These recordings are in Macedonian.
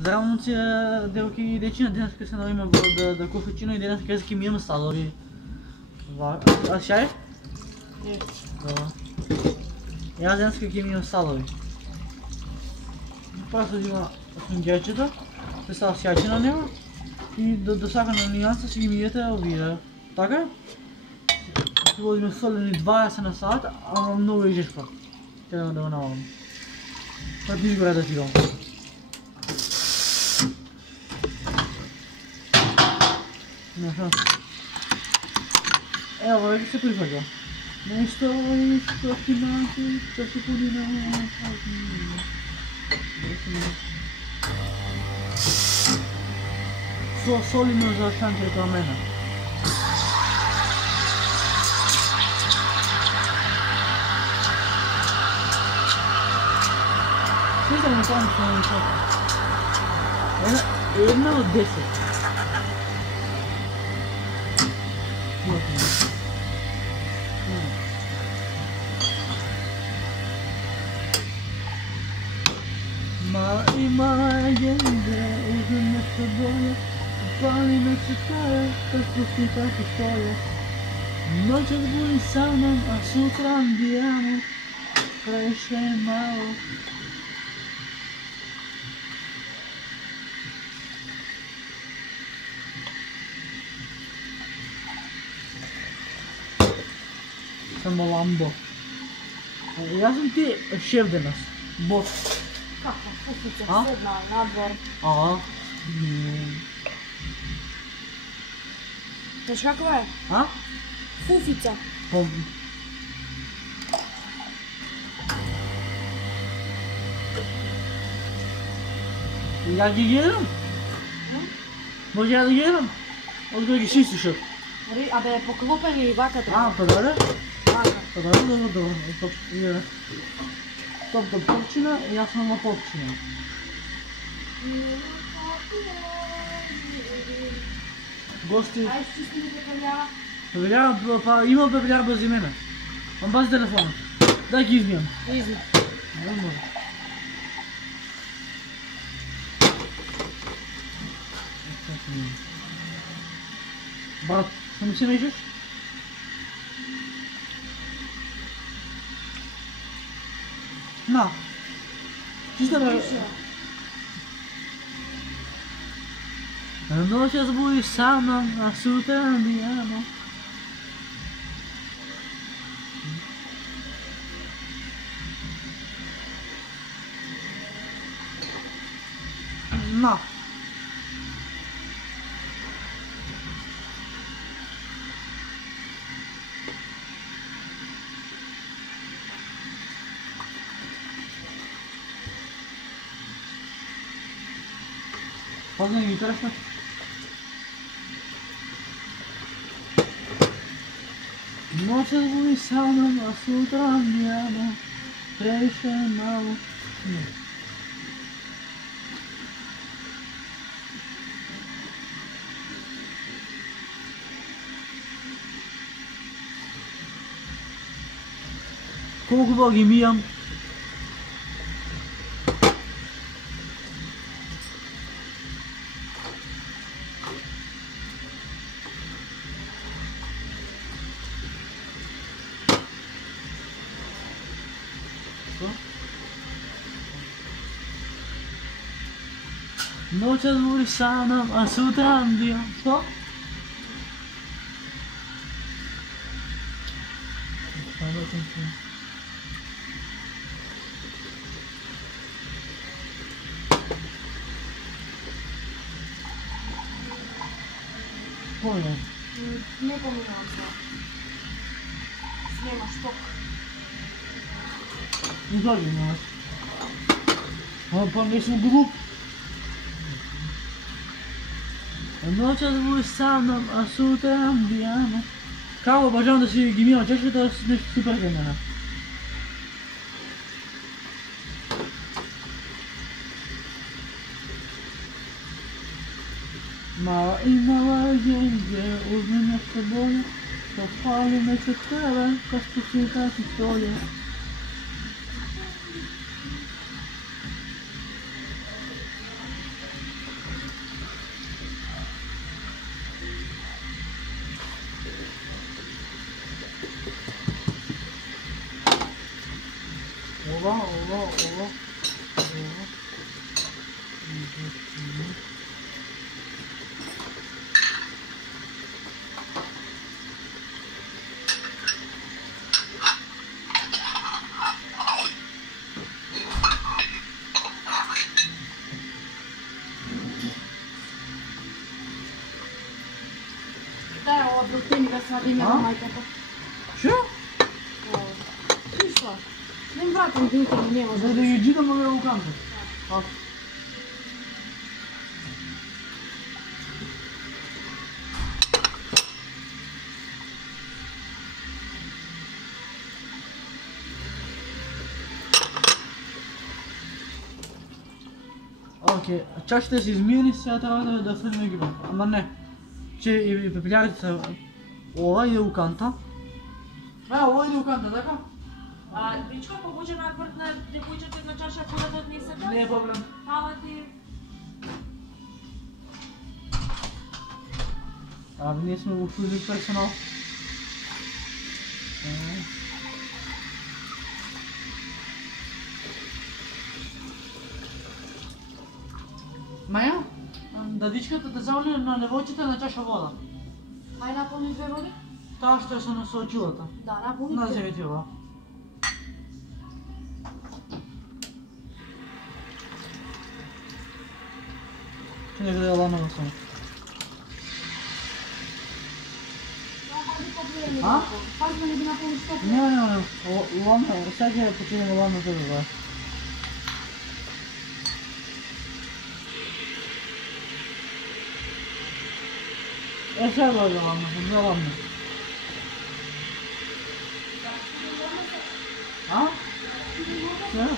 Zraven ci delky dečina dnes, keď sa navíme do kuchyčinu, dnes, keď kým jem stalovi. A šaj? Nie. Dobro. Ja dnes, kým jem stalovi. Просто взяла джайчето, писала сяче на него и до всяка на нюанса си ги миете овие. Така? Ще водим солени 20 на сат, ама много и жешко. Трябва да го навалим. Това ти изгоре да ти дам. Evo, već se prihvaća. Nešto isto financi, što se pudi na solimo za šanke kao mene. Sve sam na tom što nam čeka. Jedna od 10. Imagine uzmem nešto bolje, palim me čekare, kad pusti tako stoje. Noćas budi sa mnom, a sutra bijamo, previše je malo. Samo Lambo. Ja sam ti šef danas, boss. Kako? Fufica sedna na dvor. Aha. Znaš kakva je? A? Fufica. Ja ti gledam? Može ja da gledam? Odgoj gi si slušat. A da je poklopen ili vaka treba? A, pa dobro? Vaka. Pa dobro. Top popčina i ja sam na popčina. Гости... Ай, чисти ми пепелява. Пепелява, па има пепелява без имена. Ам бази телефона. Дай ги измиям. Изми. Не може. Брат, що ми си мечеш? На. Чисто бе. Noćas budi sa mnom, a sutra bijamo. No. Poznaj gitara što? Noćas budi sa mnom, a sutra bijamo, previše je malo. Колко ги миям? Noćas budi sa mnom, a sutra bijam. Što? Pojde. Ne pominam se. Snemaš tok. Dođi nas. Pa nisam glup. Noćas budi sa mnom, a sutra bijamo. Kako obožavam da si gi mio, češ da si nešto super vremena. Mala i mala gdje uzmi nešto bolje, što fali me se tebe, kad spusti tako stoje. Да, от до теми да свадиме на мајката. Шо? Ишла. Не им вратам дните ми, не може. За да ги джидам овие луканта. Окей, чашите се измиени, сега трябва да влезем ги. Ама не. Че и пепелярите са ова и луканта. Ова и луканта, така? Дечко, побуđe nakvrt na devojčake na čaša koda da odnesete? Не е проблем. Hvala ti. Ние сме услужили персонал. Маја, дадичката да завали на девојчите на чаша вода. Ај наполни 2 води? Таа што е со насочилата. Да, наполни На 2. земи ти ова. Че некаде ја ламава само. А? Пазма не би наполни 100. Не. Лама, сега ќе починеме лама за това. Сега го лама, не лама. А? Сега?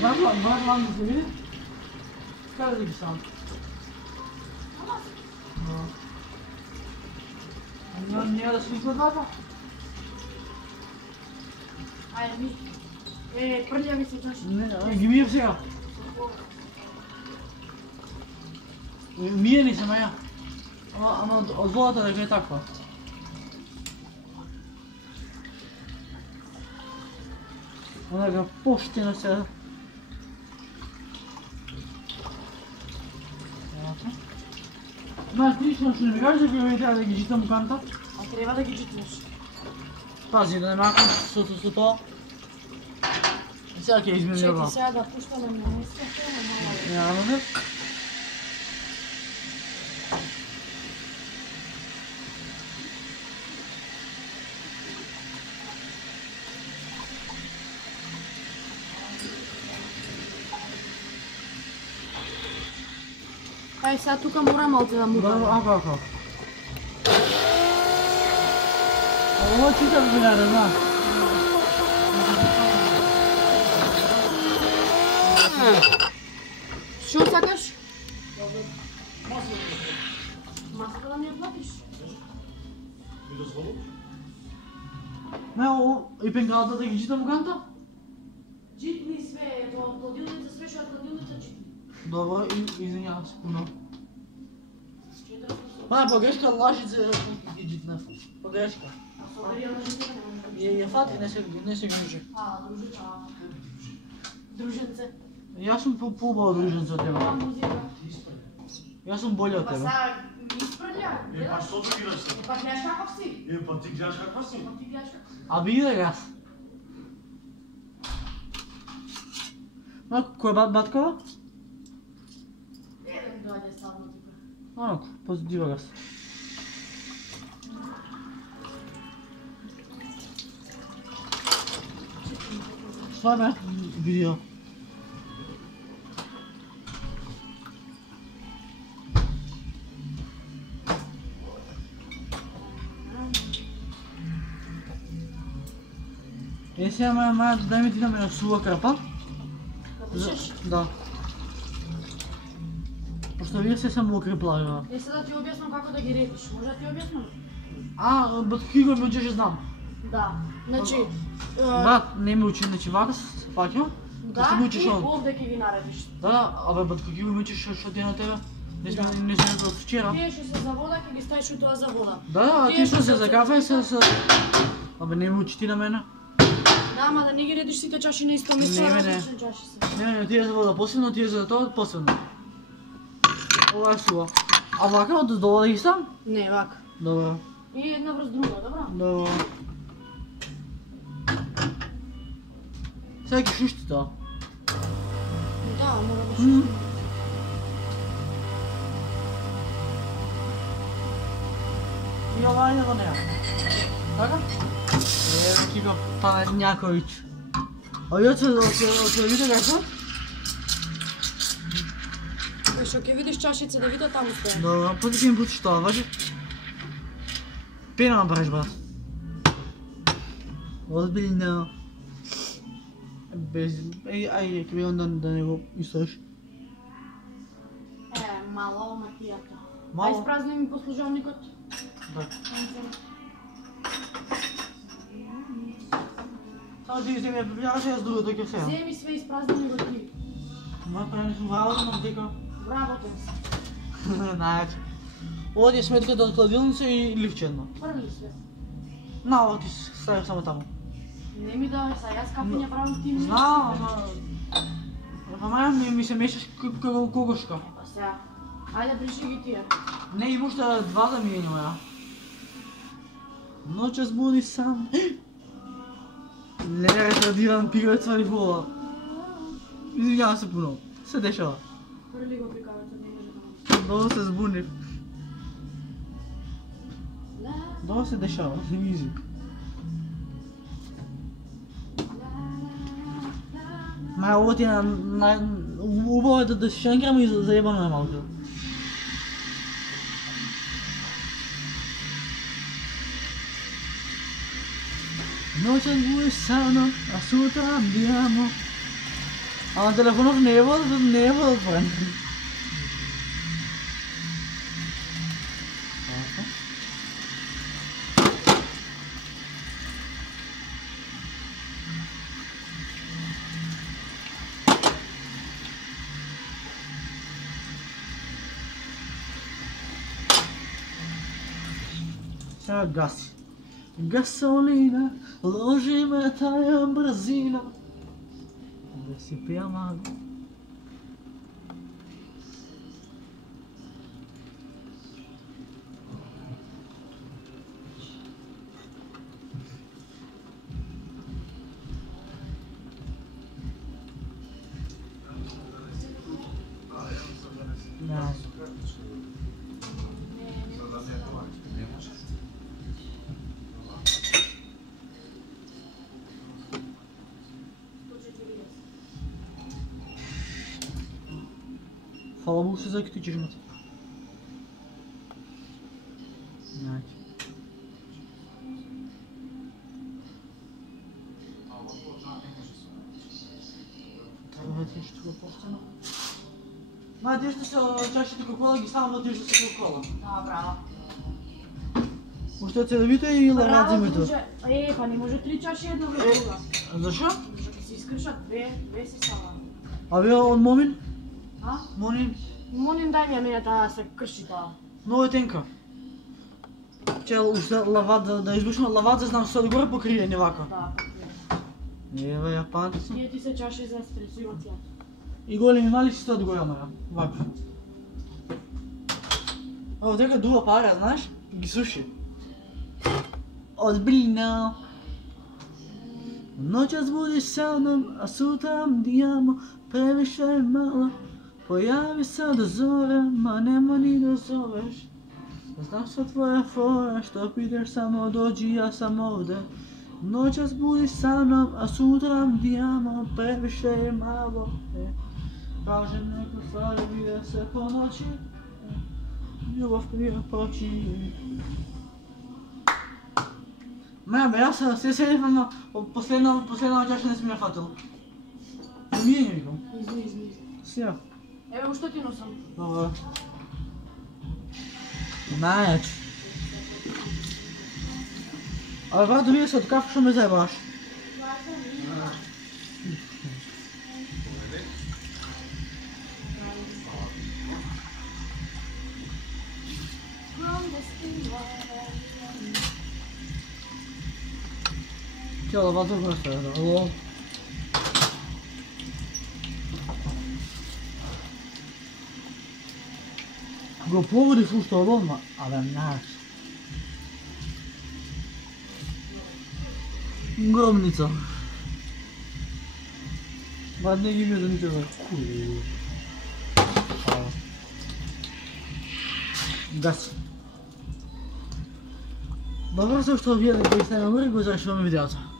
Брат лама се види? Каде да ги сам? Няма да се изгledava? Ајде ми. Прљави се чаши. Не, ги мијем сега. Мијени се, Маја. Ама од водата дека е таква. Онака поштина сега. Знаеш, ти лично што не ми кажеш дека ми треба да ги читам канта? А треба да ги читнеш. Пази, да не макам со тоа. Сега ќе измени ова. Чеки сега да пуштаме на место, тоа мало. Няма да. Ај сега тука мора малце да му Добро, ако. Ова читам за да знам. Што сакаш? Масата да ми ја платиш? Не, и пенкалата да ги читам канта? Читни све, до хладилница, све што е хладилница читни. Добро, извинявам се puno. Погрешка лажице ги читнав. Погрешка. А со верија лажица не може. Ја фати, не се грижи. Друженце. Јас сум по-убаво друженце од тебе. Музика. Јас сум боле од Па тебе. сега ми испрља. Па што ти гледаш? Па гледаш каков си? Па ти гледаш каква си? Па ти гледаш каков си? А биде гас. Кој е баткова? Еден доаѓа стално тука. Анако, позитива гас. Шла бе, видео. Сега дай ми ти да ме сува крапа. Пишеш? Да. Пошто вие се само укреплава. Сега да ти објаснам како да ги редиш. Може да ти објаснам? Бат кога ме учеше знам. Да. Значи, Брат, не ме учи, значи вака се паќа. да, се учиш ти он. овде ќе ги наредиш. Да, бат кога ме учиш што ти е на тебе? Не сме од вчера. Тие што се за вода, ќе ги ставиш у тоа за вода. Да, ти што се за кафе се... не ме учи ти на мене. Да, Да, ама да не ги редиш сите чаши на исто место, Не, а не. различни чаши се. Не, тие за вода посебно, тие за тоа посебно. Ова е сува. А вака од долу да ги стам? Не, вака. Добро. И една врз друга, добро? Добро. Сега ги шушти тоа. Да, мора да Мгм. шути. И ова иде во неа. Така? Кипа Панајаковиќ. А ја се видите како? Што ќе видиш чашица да види таму стоја. Добро, поти ќе ми пучиш тоа, важи? Пена направиш, брат. Озбилно. Без... ајде, ќе би онда да не го истоиш. Мало макијата. Мало? Ај спразни ми послужовникот. Да. Само ти се ми ја припјаваш, јас другото ќе сеам. Земи све испразни ми го ти. Ма правиш во работа, дека... Работен си. Најаче. Овде е сметката од кладилница и ливчедно. Први све. На, ово ти ставиш само таму. Не ми даваш, са јас кафења правам ти ми. Знам, ама ми се мешаш како кокошка. Па сега. Ајде бриши ги тие. Не, има уште два да ми моја. Ноќас буди сам. Не, ретардиран пигавец вари вола. Извинјавам се пуно. Се дешава. Прли го пикавецот, не може да му. Долу се збунив. Ла, Долу се дешава. Изи. Ма ово ти е убаво е да си шенкрам и заебано е малко. Noćas budeš sa mnom, a sutra bijamo. A na telefonov ne je otvoren. Сега гаси. Gasolina, loži me taja brzina. Da si pija mago. Da. Hvala Bogu se zaključiš imati. Znači. Трябва ти ще го постана. Ма, ти ще се чашите Кока-Кола ги ставам, ти ще се Кока-Кола. Да, браво. Още цедовито и лават земето. друже. Па не може 3 чаши едно врз друга. Защо? Може да се искршат, две си сама. А вие от Момин? А? Момин? Моним дај ми ја мене да се крши тоа. Много е тенка. Че уште лават, да избушна лават, за знам што да горе покрие, не вака. Да, Ева, јапанци. тие ти се чаши за стресивација. И големи мали си тоа да го јама, вака. Ово дека дува пара, знаеш? Ги суши. Озбилно. Noćas budi sa mnom, a sutra dijamo, previše je malo. Pojavi se da zovem, a nema ni da zoveš. Znam sva tvoja fora, što pitaš samo dođi, ja sam ovde. Noćas budi sa mnom, a sutra dijamo, previše je malo. Kažem neke stvari, vide se po noći. Ljubav prije poći. Ма бе, јас се седев на последна чаша не сме ја фатил. Замијање викам. Изми. Сега. Еве уште ти носам. Добро. Најач. Абе брат, вие се од кафе што ме заебаш. Ti ho lavato questo, avevo... Go povo di fusto ovo, ma avem naš. Gromnica. Ba ne gibi da ničega. Gasi. Dobro ste što vidjeli koji ste na Urigu, zašto vam videoca.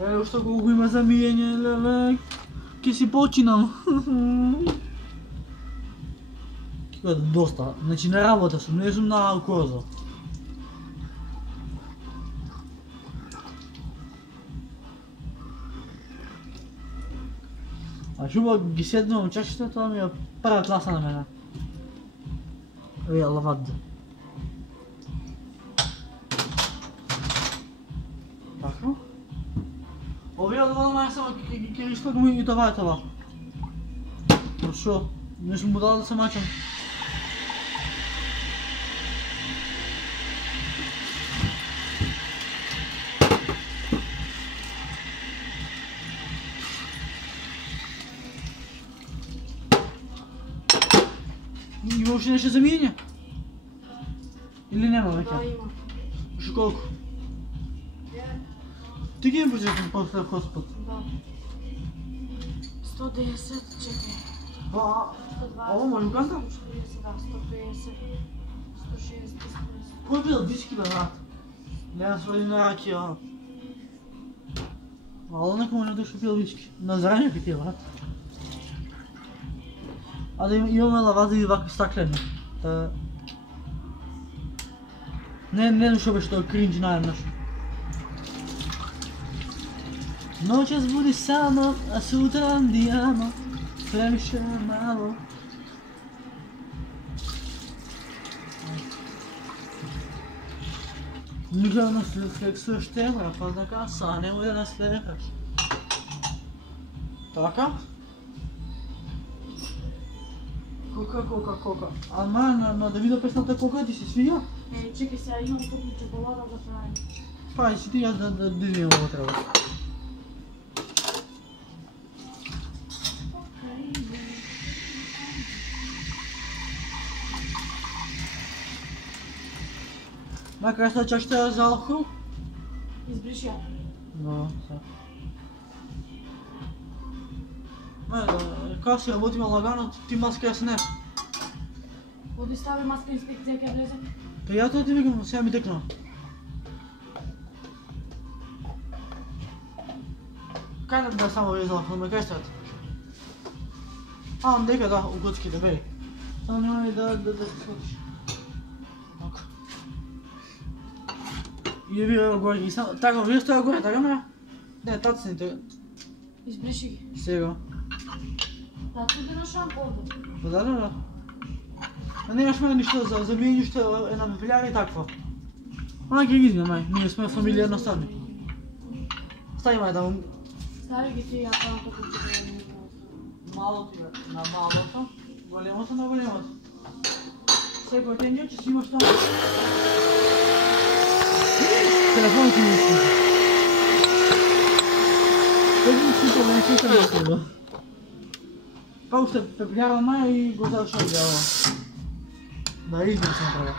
Evo što koliko ima zamijenje, lele, ki si počinam. Dosta, znači na работа sam, ne sam na kozo. A šuba ги седнам чашите, това ми е първа класа на мене. Е, лавад. Така. Овие това май само ќе изпакам и това е това. Но шо? Не съм му дал да се мачам. Има още нещо за миене? Или няма вече? Да, има. Още колко? Ти ги имаш после Господ? Да. 110, чекай. Ба, 120. ovo može ukazati? 140, да, 150. 160, 170. Кой бил виски бе, брат? Няма свои на ракия. Ало некому не дошъл пил виски. На зрание ти, брат. А да имаме лавази и вакви стаклени. Не дошъл беше този кринж наеднъж. Noćas budi samo, a sutra andiamo. Previše malo. Nikada nas fleksuješ tebra, pa така са, nemoj da nas flekaš. Така? Кока. Ама да видя песната Кока ти си свига? Чекай сега, имам тук чоколада да правим. Пай си ти, аз да видим какво трябва. Майка, аз чак ще за алкохол? Избриш я. No, sad. Kako si работим лagano, ти маска аз не. Оди стави маска инспекция, къде влезе? Приятел ти викам, сега ми тъкна. Как да само влезал, но ме кажете? Дека да, у готските, бей. Само няма и да се сходиш. И вие горе ги само. Така, вие стоя горе, така ме? Не, тацните. Избриши ги. Сега. Таците на шампуото. Да. А нямаш ме нищо за мие нищо една мебеляра и таква. Ама ги измия, май. Ние сме фамилия едностранни. Стави май да му... Стави ги ти, аз само тук чекай. Малото на малото, големото на големото. Всеки от ден, че си имаш там. Телефон ти мисли. Един супер не се съмнително. Пау ще препляра май и го завършва идеално. Да, измия се направя.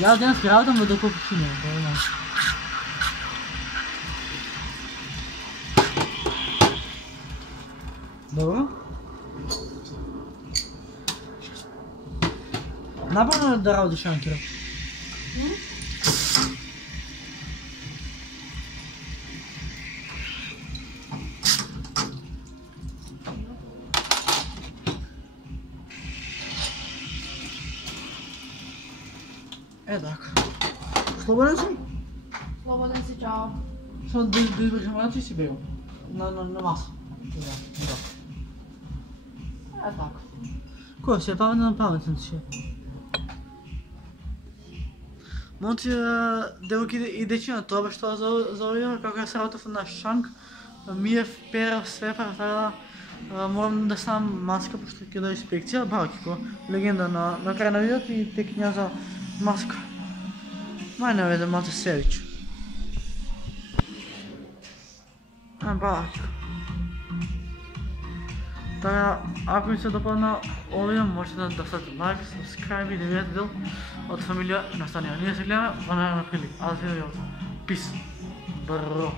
Я ден с работа, но да по-починя, да имам. Dobro. Napravno da radiš ankira? Так. Slobodен си? Slobodен си, чао. Само да избрахме рано и си бил. На маса. Да. Так. Кой се е паметен си? Монти девойки и дечина, това що за овие, како е сработа на шанк, Миев, Перев, Свепер, Moram da sam maska, pošto kada je inspekcija, Balkiko, legenda na kraju vidjeti i te knjaza maska. Majna je da Mato Sević. Balkiko. Така, ако ви се допадна овие, можете да ставите лайк, subscribe и да видите дел от фамилия Настания. Ние се гледаме в наредна прилика. Аз ви видим. Peace. Бро.